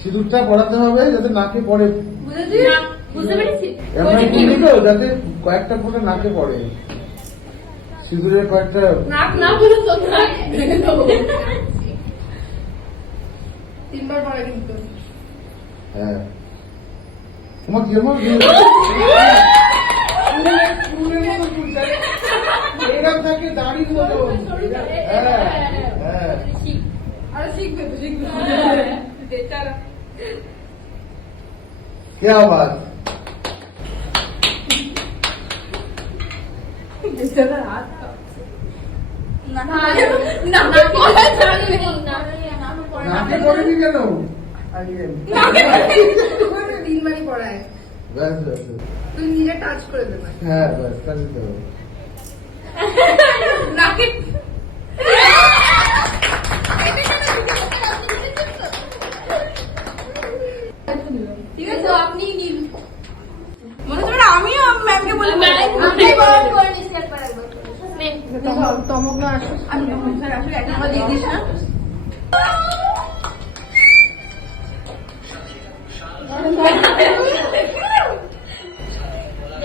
সিঁদুরটা পড়াতে হবে যাতে নাকে পড়ে, বুঝতে পেরেছি, যাতে কয়েকটা ফোঁটা নাকে পড়ে, সিঁদুরের কয়েকটা নাক না বলে তো তিনবার পরে কিন্তু। হ্যাঁ তোমার কি আমার এরকম থাকে দাঁড়িয়ে মতো। হ্যাঁ হ্যাঁ আরে শিখবে তো, শিখবে বেচারা। কে আওয়াজ বেচারা হাত কাঁপছে। নাকে পড়েনি কেন? তিনবারই পড়ায়, ব্যাস ব্যাস ব্যাস। তুই নিজে টাচ করে দেবে হ্যাঁ ব্যাস কাজ দিতে হবে। নাকে। ঠিক আছে, আপনি নিন। মনে করে আমিও ম্যামকে বলে তমক না আসো, আমি তমক স্যার আসলে একটা দিয়ে দিস না।